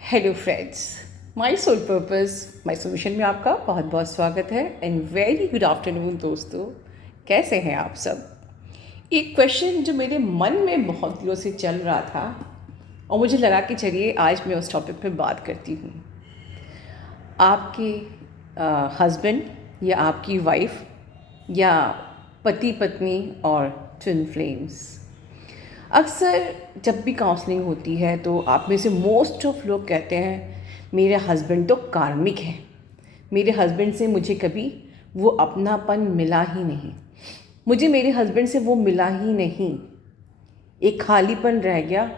Hello friends, my soul purpose my solution में आपका बहुत बहुत स्वागत है एंड वेरी गुड आफ्टरनून दोस्तों। कैसे हैं आप सब? एक क्वेश्चन जो मेरे मन में बहुत दिनों से चल रहा था और मुझे लगा कि चलिए आज मैं उस टॉपिक पे बात करती हूँ। आपके हस्बैंड या आपकी वाइफ या पति पत्नी और ट्विन फ्लेम्स, अक्सर जब भी काउंसलिंग होती है तो आप में से मोस्ट ऑफ लोग कहते हैं मेरे हस्बैंड तो कार्मिक है, मेरे हस्बैंड से मुझे कभी वो अपनापन मिला ही नहीं, मुझे मेरे हस्बैंड से वो मिला ही नहीं, एक खालीपन रह गया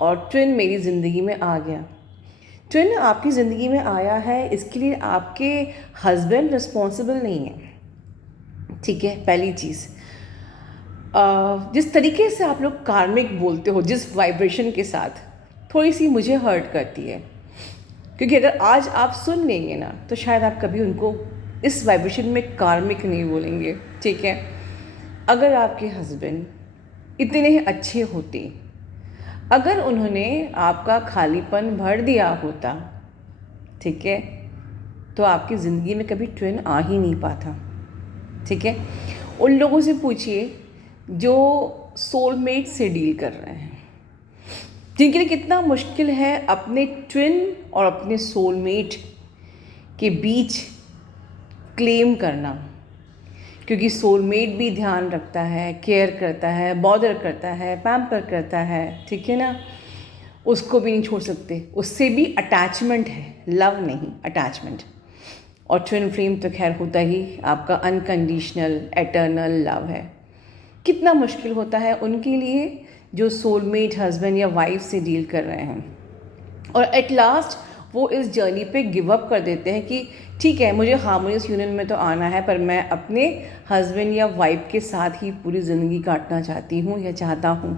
और ट्विन मेरी ज़िंदगी में आ गया। ट्विन आपकी ज़िंदगी में आया है, इसके लिए आपके हस्बैंड रिस्पॉन्सिबल नहीं है। ठीक है, पहली चीज़, जिस तरीके से आप लोग कार्मिक बोलते हो, जिस वाइब्रेशन के साथ, थोड़ी सी मुझे हर्ट करती है। क्योंकि अगर आज आप सुन लेंगे ना तो शायद आप कभी उनको इस वाइब्रेशन में कार्मिक नहीं बोलेंगे। ठीक है, अगर आपके हस्बैंड इतने अच्छे होते, अगर उन्होंने आपका खालीपन भर दिया होता, ठीक है, तो आपकी ज़िंदगी में कभी ट्विन आ ही नहीं पाता। ठीक है, उन लोगों से पूछिए जो सोलमेट से डील कर रहे हैं, जिनके लिए कितना मुश्किल है अपने ट्विन और अपने सोलमेट के बीच क्लेम करना। क्योंकि सोलमेट भी ध्यान रखता है, केयर करता है, बॉदर करता है, पैम्पर करता है, ठीक है ना, उसको भी नहीं छोड़ सकते, उससे भी अटैचमेंट है, लव नहीं, अटैचमेंट। और ट्विन फ्लेम तो खैर होता ही आपका अनकंडीशनल एटर्नल लव है। कितना मुश्किल होता है उनके लिए जो सोलमेट हस्बैंड या वाइफ से डील कर रहे हैं, और एट लास्ट वो इस जर्नी पे गिव अप कर देते हैं कि ठीक है, मुझे हार्मोनियस यूनियन में तो आना है, पर मैं अपने हस्बैंड या वाइफ के साथ ही पूरी ज़िंदगी काटना चाहती हूँ या चाहता हूँ।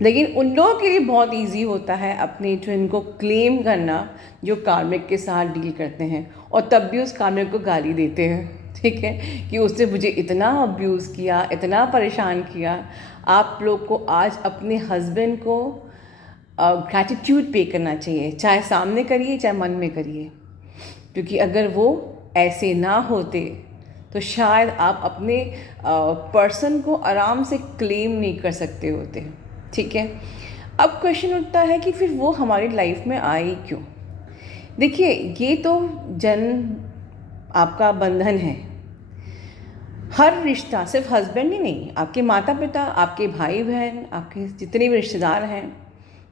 लेकिन उन लोगों के लिए बहुत इजी होता है अपने ट्विन को क्लेम करना जो कार्मिक के साथ डील करते हैं, और तब भी उस कार्मिक को गाली देते हैं। ठीक है, कि उसने मुझे इतना अब्यूज़ किया, इतना परेशान किया। आप लोग को आज अपने हस्बैंड को ग्रैटिट्यूड पे करना चाहिए, चाहे सामने करिए चाहे मन में करिए, क्योंकि अगर वो ऐसे ना होते तो शायद आप अपने पर्सन को आराम से क्लेम नहीं कर सकते होते। ठीक है, अब क्वेश्चन उठता है कि फिर वो हमारी लाइफ में आई क्यों? देखिए, ये तो जन्म आपका बंधन है। हर रिश्ता, सिर्फ हस्बैंड ही नहीं, आपके माता पिता, आपके भाई बहन, आपके जितने भी रिश्तेदार हैं,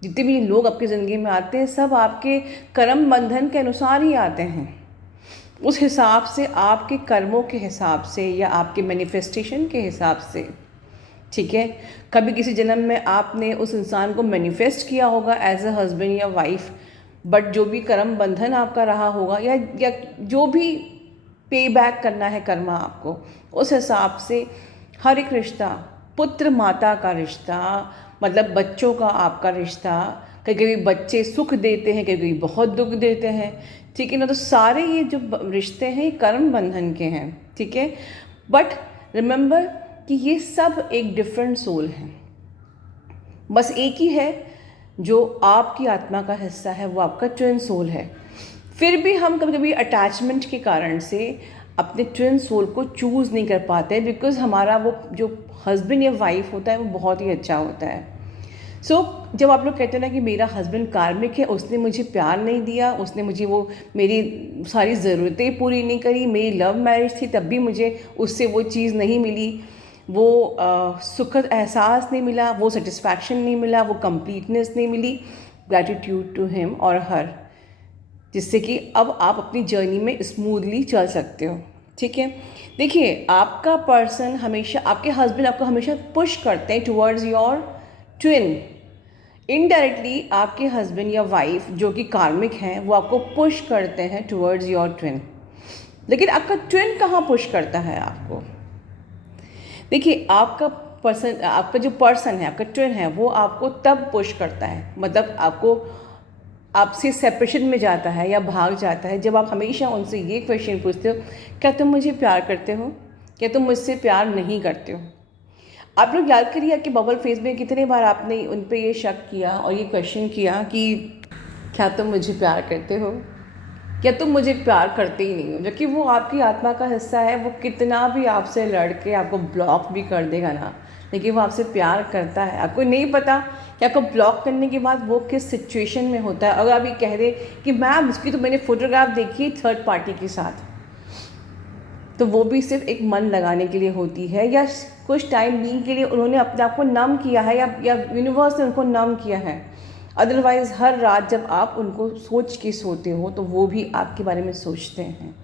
जितने भी लोग आपकी ज़िंदगी में आते हैं, सब आपके कर्म बंधन के अनुसार ही आते हैं। उस हिसाब से, आपके कर्मों के हिसाब से या आपके मैनिफेस्टेशन के हिसाब से। ठीक है, कभी किसी जन्म में आपने उस इंसान को मैनिफेस्ट किया होगा एज अ हस्बैंड या वाइफ, बट जो भी कर्म बंधन आपका रहा होगा या जो भी पे बैक करना है कर्मा आपको, उस हिसाब से हर एक रिश्ता, पुत्र माता का रिश्ता, मतलब बच्चों का आपका रिश्ता, कभी कभी बच्चे सुख देते हैं, कभी कभी बहुत दुख देते हैं। ठीक है ना, तो सारे ये जो रिश्ते हैं ये कर्म बंधन के हैं। ठीक है, बट रिमेंबर कि ये सब एक डिफरेंट सोल है, बस एक ही है जो आपकी आत्मा का हिस्सा है, वो आपका ट्विन सोल है। फिर भी हम कभी कभी अटैचमेंट के कारण से अपने ट्विन सोल को चूज़ नहीं कर पाते, बिकॉज हमारा वो जो हस्बैंड या वाइफ होता है वो बहुत ही अच्छा होता है। जब आप लोग कहते हैं ना कि मेरा हस्बैंड कार्मिक है, उसने मुझे प्यार नहीं दिया, उसने मुझे वो मेरी सारी ज़रूरतें पूरी नहीं करी, मेरी लव मैरिज थी तब भी मुझे उससे वो चीज़ नहीं मिली, वो सुखद एहसास नहीं मिला, वो सेटिस्फैक्शन नहीं मिला, वो कंप्लीटनेस नहीं मिली, ग्रैटिट्यूड टू हिम और हर, जिससे कि अब आप अपनी जर्नी में स्मूथली चल सकते हो। ठीक है, देखिए, आपका पर्सन हमेशा, आपके हस्बैंड आपको हमेशा पुश करते हैं टुवर्ड्स योर ट्विन। इनडायरेक्टली आपके हस्बैंड या वाइफ जो कि कार्मिक हैं वो आपको पुश करते हैं टुवर्ड्स योर ट्विन। लेकिन आपका ट्विन कहाँ पुश करता है आपको? देखिए, आपका पर्सन, आपका जो पर्सन है, आपका ट्विन है, वो आपको तब पुश करता है, मतलब आपको आपसे सेपरेशन में जाता है या भाग जाता है जब आप हमेशा उनसे ये क्वेश्चन पूछते हो, क्या तुम मुझे प्यार करते हो, क्या तुम मुझसे प्यार नहीं करते हो? आप लोग याद करिए कि बबल फेज में कितने बार आपने उन पे ये शक किया और ये क्वेश्चन किया कि क्या तुम मुझे प्यार करते हो? क्या तुम मुझे प्यार करते ही नहीं हो? जबकि वो आपकी आत्मा का हिस्सा है, वो कितना भी आपसे लड़ के आपको ब्लॉक भी कर देगा ना, लेकिन वो आपसे प्यार करता है। आपको नहीं पता कि आपको ब्लॉक करने के बाद वो किस सिचुएशन में होता है। अगर आप ये कह दे कि मैम उसकी तो मैंने फ़ोटोग्राफ देखी है थर्ड पार्टी के साथ, तो वो भी सिर्फ एक मन लगाने के लिए होती है, या कुछ टाइम बीइंग के लिए उन्होंने अपने आप को नम किया है, या यूनिवर्स ने उनको नम किया है। अदरवाइज़ हर रात जब आप उनको सोच के सोते हो तो वो भी आपके बारे में सोचते हैं।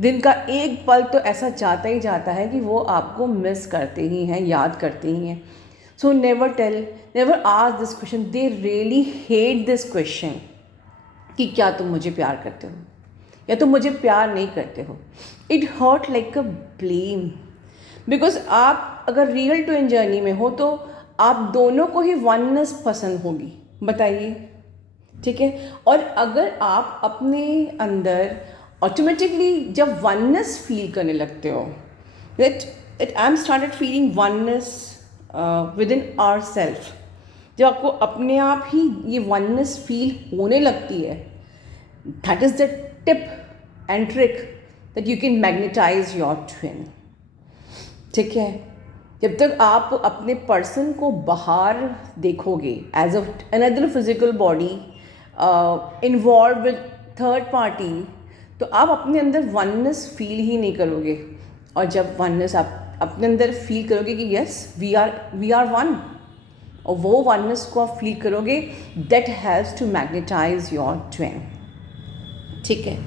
दिन का एक पल तो ऐसा जाता ही जाता है कि वो आपको मिस करते ही हैं, याद करते ही हैं। So never ask this question, they really hate this question कि क्या तुम मुझे प्यार करते हो या तुम मुझे प्यार नहीं करते हो। It hurt like a blame, because आप अगर रियल टू इन जर्नी में हो तो आप दोनों को ही वननेस पसंद होगी, बताइए, ठीक है। और अगर आप अपने अंदर ऑटोमेटिकली जब वननेस फील करने लगते हो, that I am started feeling oneness with in our self, जब आपको अपने आप ही ये वननेस फील होने लगती है, that is the tip and trick that you can magnetise your twin, ठीक है। जब तक आप अपने पर्सन को बाहर देखोगे as a another physical body involve with third party, तो आप अपने अंदर वननेस फील ही नहीं करोगे। और जब वननेस आप अपने अंदर फील करोगे कि यस वी आर वन, और वो वननेस को आप फील करोगे, that helps to magnetise your twin, ठीक है।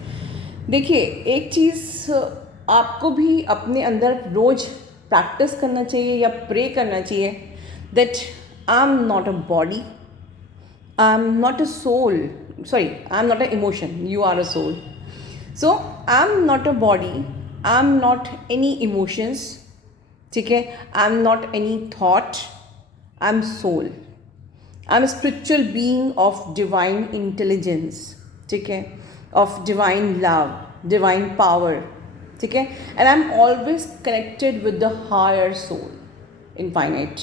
देखिए, एक चीज़ आपको भी अपने अंदर रोज़ प्रैक्टिस करना चाहिए या प्रे करना चाहिए, that I am not a body, I am not a soul, sorry I am not a emotion, you are a soul. So I am not a body, I am not any emotions, ठीक है, I am not any thought, I am soul, I am spiritual being of divine intelligence, ठीक है, of divine love, divine power, ठीक है। And I am always connected with the higher soul, infinite,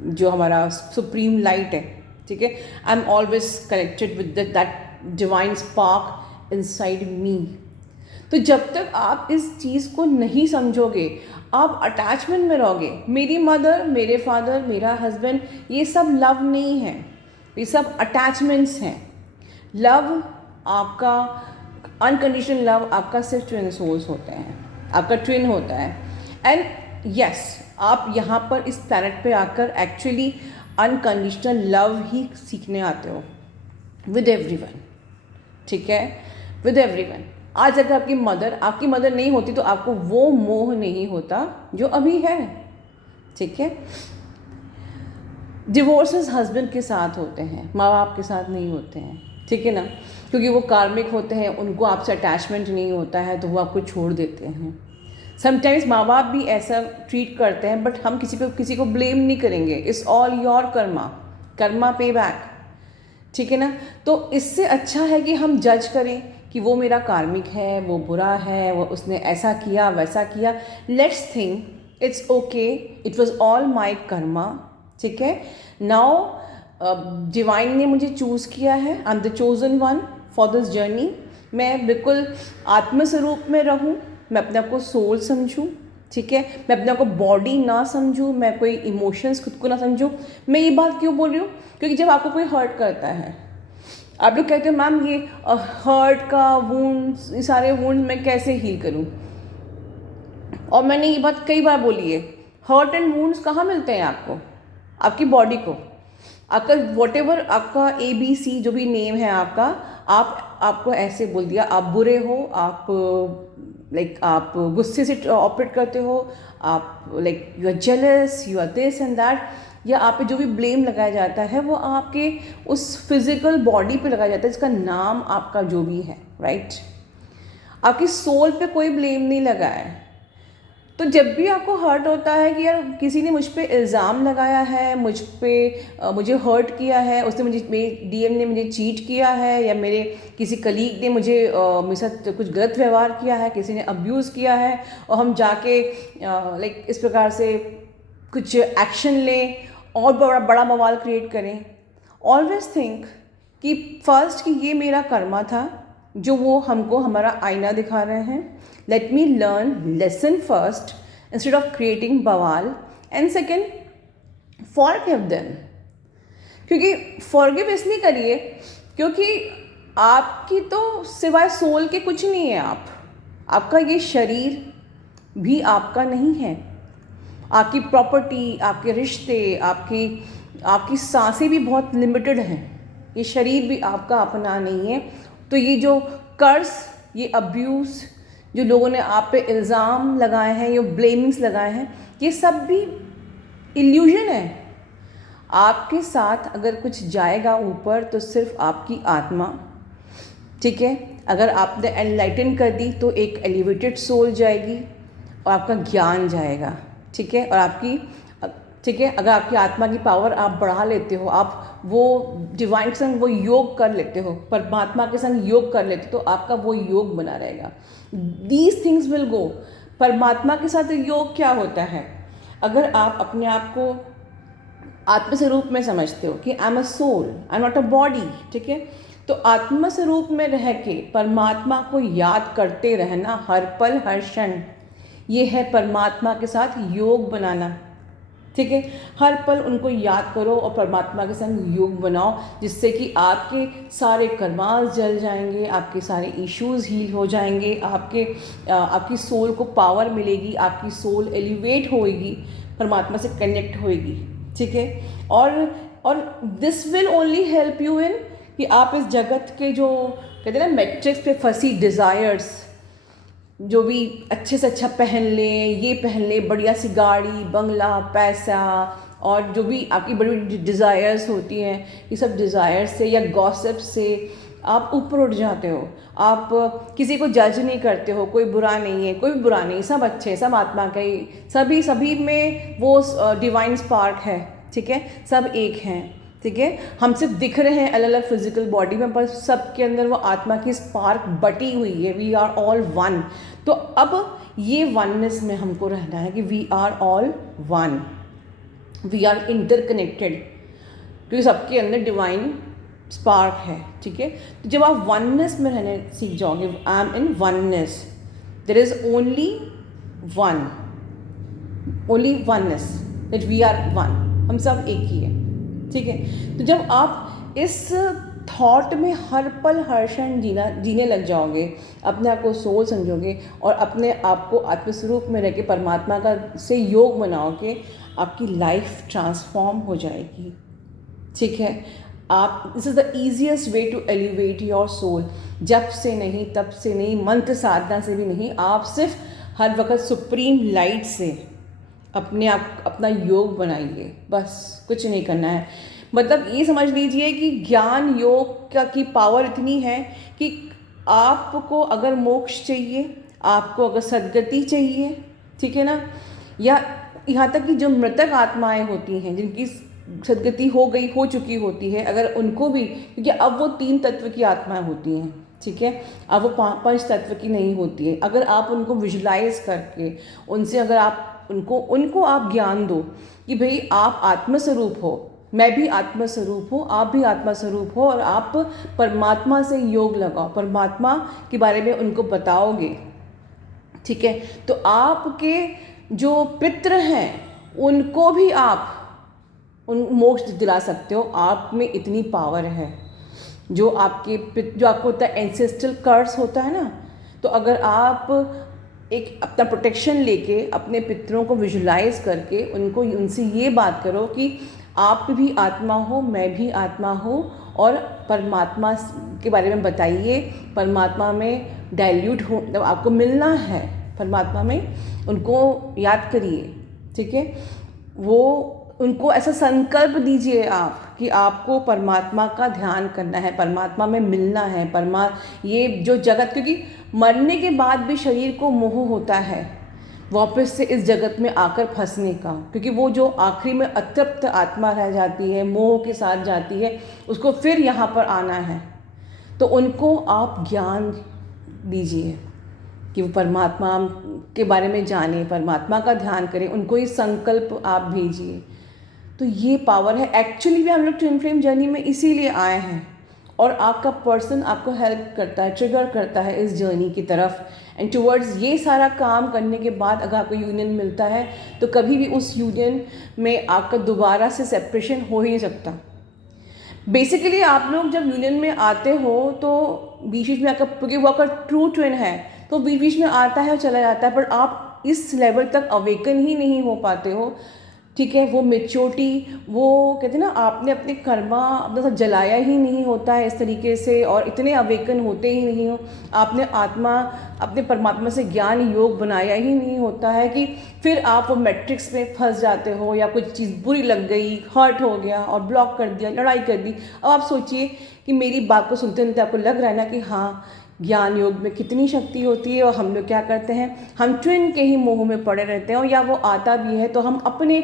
जो हमारा supreme light है, ठीक है। I am always connected with that divine spark inside me. तो जब तक आप इस चीज़ को नहीं समझोगे, आप अटैचमेंट में रहोगे। मेरी मदर, मेरे फादर, मेरा हस्बैंड, ये सब लव नहीं है, ये सब अटैचमेंट्स हैं। लव आपका अनकंडीशनल लव आपका सिर्फ ट्विन सोल्स होते हैं, आपका ट्विन होता है। एंड यस, आप यहाँ पर इस प्लैनेट पे आकर एक्चुअली अनकंडीशनल लव ही सीखने आते हो विद एवरीवन, ठीक है, विद एवरीवन। आज अगर आपकी मदर नहीं होती तो आपको वो मोह नहीं होता जो अभी है, ठीक है। डिवोर्सेस हस्बैंड के साथ होते हैं, माँ बाप के साथ नहीं होते हैं, ठीक है ना, क्योंकि वो कार्मिक होते हैं, उनको आपसे अटैचमेंट नहीं होता है तो वो आपको छोड़ देते हैं। समटाइम्स माँ बाप भी ऐसा ट्रीट करते हैं, बट हम किसी को ब्लेम नहीं करेंगे। इट्स ऑल योर कर्मा पे बैक, ठीक है ना। तो इससे अच्छा है कि हम जज करें कि वो मेरा कार्मिक है, वो बुरा है, वो उसने ऐसा किया वैसा किया। Let's think it's okay, it was all my Karma, ठीक है। नाउ डिवाइन ने मुझे चूज़ किया है, I am the chosen one for this journey. मैं बिल्कुल आत्मस्वरूप में रहूँ, मैं अपने आप को सोल समझूँ, ठीक है, मैं अपने आप को बॉडी ना समझूँ, मैं कोई इमोशंस खुद को ना समझूँ। मैं ये बात क्यों बोल रही हूँ? क्योंकि जब आपको कोई हर्ट करता है, आप लोग कहते हो मैम ये हर्ट का वुंड्स, ये सारे वुंड मैं कैसे हील करूँ? और मैंने ये बात कई बार बोली है, हर्ट एंड वुंड्स कहाँ मिलते हैं आपको? आपकी बॉडी को, आपका वॉट एवर आपका ABC जो भी नेम है आपका, आपको ऐसे बोल दिया, आप बुरे हो, आप आप गुस्से से ऑपरेट करते हो, आप you are jealous, you are this and that, या आप पे जो भी ब्लेम लगाया जाता है वो आपके उस फिजिकल बॉडी पे लगाया जाता है जिसका नाम आपका जो भी है, राइट। आपकी सोल पे कोई ब्लेम नहीं लगा है। तो जब भी आपको हर्ट होता है कि यार किसी ने मुझ पे इल्ज़ाम लगाया है, मुझे हर्ट किया है, उसने मेरे DM ने मुझे चीट किया है, या मेरे किसी कलीग ने मेरे साथ कुछ गलत व्यवहार किया है, किसी ने अब्यूज़ किया है, और हम जाके इस प्रकार से कुछ एक्शन लें और बड़ा बड़ा बवाल क्रिएट करें। ऑलवेज थिंक कि फर्स्ट कि ये मेरा कर्मा था जो वो हमको हमारा आईना दिखा रहे हैं. Let me learn lesson first instead of creating बवाल. And second, forgive them. क्योंकि फॉरगिव इसलिए करिए क्योंकि आपकी तो सिवाय सोल के कुछ नहीं है. आपका ये शरीर भी आपका नहीं है. आपकी प्रॉपर्टी, आपके रिश्ते, आपकी सांसें भी बहुत लिमिटेड हैं. ये शरीर भी आपका अपना नहीं है. तो ये जो कर्स, ये अब्यूज़ जो लोगों ने आप पे इल्ज़ाम लगाए हैं, ये ब्लेमिंग्स लगाए हैं, ये सब भी इल्यूजन है. आपके साथ अगर कुछ जाएगा ऊपर तो सिर्फ आपकी आत्मा. ठीक है, अगर आपने एनलाइटन कर दी तो एक एलिवेटेड सोल जाएगी और आपका ज्ञान जाएगा. ठीक है, और आपकी, ठीक है, अगर आपकी आत्मा की पावर आप बढ़ा लेते हो, आप वो डिवाइन के संग वो योग कर लेते हो, परमात्मा के संग योग कर लेते हो, तो आपका वो योग बना रहेगा. These things will go. परमात्मा के साथ योग क्या होता है? अगर आप अपने आप को आत्म स्वरूप में समझते हो कि I am a soul, I am not a body. ठीक है, तो आत्म स्वरूप में रह के परमात्मा को याद करते रहना हर पल हर क्षण, ये है परमात्मा के साथ योग बनाना. ठीक है, हर पल उनको याद करो और परमात्मा के संग योग बनाओ, जिससे कि आपके सारे कर्मास जल जाएंगे, आपके सारे इश्यूज हील हो जाएंगे, आपकी सोल को पावर मिलेगी, आपकी सोल एलिवेट होएगी, परमात्मा से कनेक्ट होएगी. ठीक है, और this will only help you in कि आप इस जगत के जो कहते हैं ना मैट्रिक्स पे फंसी डिज़ायर्स, जो भी अच्छे से अच्छा पहन लें, ये पहन लें, बढ़िया सी गाड़ी, बंगला, पैसा, और जो भी आपकी बड़ी बड़ी डिज़ायर्स होती हैं, ये सब डिज़ायर्स से या गॉसिप से आप ऊपर उठ जाते हो. आप किसी को जज नहीं करते हो, कोई बुरा नहीं है, कोई भी बुरा नहीं, सब अच्छे हैं, सब आत्मा का ही, सभी में वो डिवाइन स्पार्क है. ठीक है, सब एक हैं. ठीक है, हम सिर्फ दिख रहे हैं अलग अलग फिजिकल बॉडी में, पर सबके अंदर वो आत्मा की स्पार्क बटी हुई है. We are all one. तो अब ये वननेस में हमको रहना है कि we are all one, we are interconnected, क्योंकि सबके अंदर डिवाइन स्पार्क है. ठीक है, तो जब आप वननेस में रहने सीख जाओगे, I am in oneness, there is only one, only oneness, that we are one, हम सब एक ही है. ठीक है, तो जब आप इस थॉट में हर पल हर क्षण जीने लग जाओगे, अपने आप को सोल समझोगे और अपने आप को आत्मस्वरूप में रह के परमात्मा का से योग बनाओगे, आपकी लाइफ ट्रांसफॉर्म हो जाएगी. ठीक है, आप, this is the easiest way to elevate your soul. जप से नहीं, तप से नहीं, मंत्र साधना से भी नहीं, आप सिर्फ हर वक्त सुप्रीम लाइट से अपने आप अपना योग बनाइए. बस कुछ नहीं करना है. मतलब ये समझ लीजिए कि ज्ञान योग की पावर इतनी है कि आपको अगर मोक्ष चाहिए, आपको अगर सद्गति चाहिए, ठीक है ना, या यहाँ तक कि जो मृतक आत्माएं होती हैं, जिनकी सद्गति हो चुकी होती है, अगर उनको भी, क्योंकि अब वो 3 तत्व की आत्माएं होती हैं. ठीक है, अब वो 5 तत्व की नहीं होती है. अगर आप उनको विजुलाइज करके उनसे अगर आप उनको आप ज्ञान दो कि भाई आप आत्मस्वरूप हो, मैं भी आत्मस्वरूप हूँ, आप भी आत्मस्वरूप हो, और आप परमात्मा से योग लगाओ, परमात्मा के बारे में उनको बताओगे. ठीक है, तो आपके जो पितृ हैं उनको भी आप उन मोक्ष दिला सकते हो. आप में इतनी पावर है. जो आपको होता है एंसेस्ट्रल कर्स होता है ना, तो अगर आप एक अपना प्रोटेक्शन लेके अपने पितरों को विजुलाइज करके उनसे ये बात करो कि आप भी आत्मा हो, मैं भी आत्मा हूँ, और परमात्मा के बारे में बताइए. परमात्मा में डाइल्यूट हो, जब आपको मिलना है परमात्मा में, उनको याद करिए. ठीक है, वो उनको ऐसा संकल्प दीजिए आप कि आपको परमात्मा का ध्यान करना है, परमात्मा में मिलना है. ये जो जगत, क्योंकि मरने के बाद भी शरीर को मोह होता है वापस से इस जगत में आकर फंसने का, क्योंकि वो जो आखिरी में अतृप्त आत्मा रह जाती है, मोह के साथ जाती है, उसको फिर यहाँ पर आना है. तो उनको आप ज्ञान दीजिए कि वो परमात्मा के बारे में जाने, परमात्मा का ध्यान करें, उनको ये संकल्प आप भेजिए. तो ये पावर है. एक्चुअली भी हम लोग ट्विन फ्लेम जर्नी में इसीलिए आए हैं, और आपका पर्सन आपको हेल्प करता है, ट्रिगर करता है इस जर्नी की तरफ। एंड टुवर्ड्स ये सारा काम करने के बाद अगर आपको यूनियन मिलता है तो कभी भी उस यूनियन में आपका दोबारा से सेपरेशन हो ही नहीं सकता। बेसिकली आप लोग जब यूनियन में आते हो तो बीच बीच में आपका, क्योंकि वो आपका ट्रू ट्विन है तो बीच बीच में आता है और चला जाता है, पर आप इस लेवल तक अवेकन ही नहीं हो पाते हो, ठीक है। वो मेच्योरिटी, वो कहते हैं ना, आपने अपने कर्मा अपना सब जलाया ही नहीं होता है इस तरीके से, और इतने अवेकन होते ही नहीं हो, आपने आत्मा अपने परमात्मा से ज्ञान योग बनाया ही नहीं होता है कि फिर आप वो मैट्रिक्स में फंस जाते हो, या कुछ चीज़ बुरी लग गई, हर्ट हो गया और ब्लॉक कर दिया, लड़ाई कर दी। अब आप सोचिए कि मेरी बात को सुनते सुनते आपको लग रहा है ना कि हाँ, ज्ञान योग में कितनी शक्ति होती है, और हम लोग क्या करते हैं, हम ट्विन के ही मोह में पड़े रहते हैं, और या वो आता भी है तो हम अपने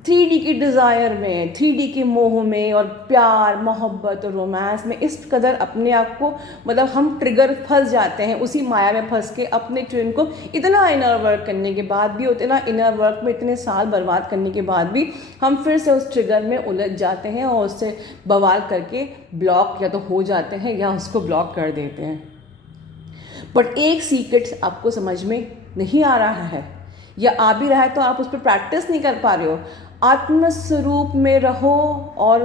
3D की डिज़ायर में, 3D के मोह में और प्यार मोहब्बत और रोमांस में इस कदर अपने आप को, मतलब हम ट्रिगर फंस जाते हैं उसी माया में फंस के, अपने ट्विन को इतना इनर वर्क करने के बाद भी, उतना इनर वर्क में इतने साल बर्बाद करने के बाद भी हम फिर से उस ट्रिगर में उलझ जाते हैं और उससे बवाल करके ब्लॉक या तो हो जाते हैं या उसको ब्लॉक कर देते हैं। बट एक सीक्रेट आपको समझ में नहीं आ रहा है, या आ भी रहा है तो आप उस पर प्रैक्टिस नहीं कर पा रहे हो। आत्मस्वरूप में रहो और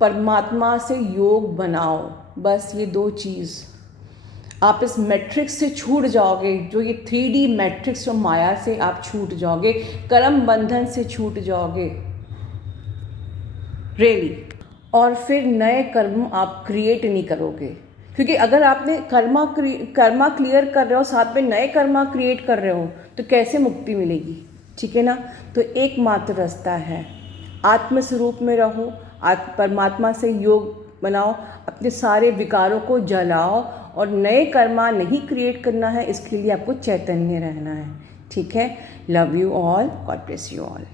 परमात्मा से योग बनाओ, बस ये दो चीज़। आप इस मैट्रिक्स से छूट जाओगे, जो ये 3D मैट्रिक्स, जो माया से आप छूट जाओगे, कर्म बंधन से छूट जाओगे रियली। और फिर नए कर्म आप क्रिएट नहीं करोगे, क्योंकि अगर आपने कर्मा क्लियर कर रहे हो, साथ में नए कर्मा क्रिएट कर रहे हो, तो कैसे मुक्ति मिलेगी, ठीक है ना। तो एकमात्र रास्ता है, आत्मस्वरूप में रहो, परमात्मा से योग बनाओ, अपने सारे विकारों को जलाओ, और नए कर्मा नहीं क्रिएट करना है, इसके लिए आपको चैतन्य रहना है, ठीक है। Love you all, God bless you all.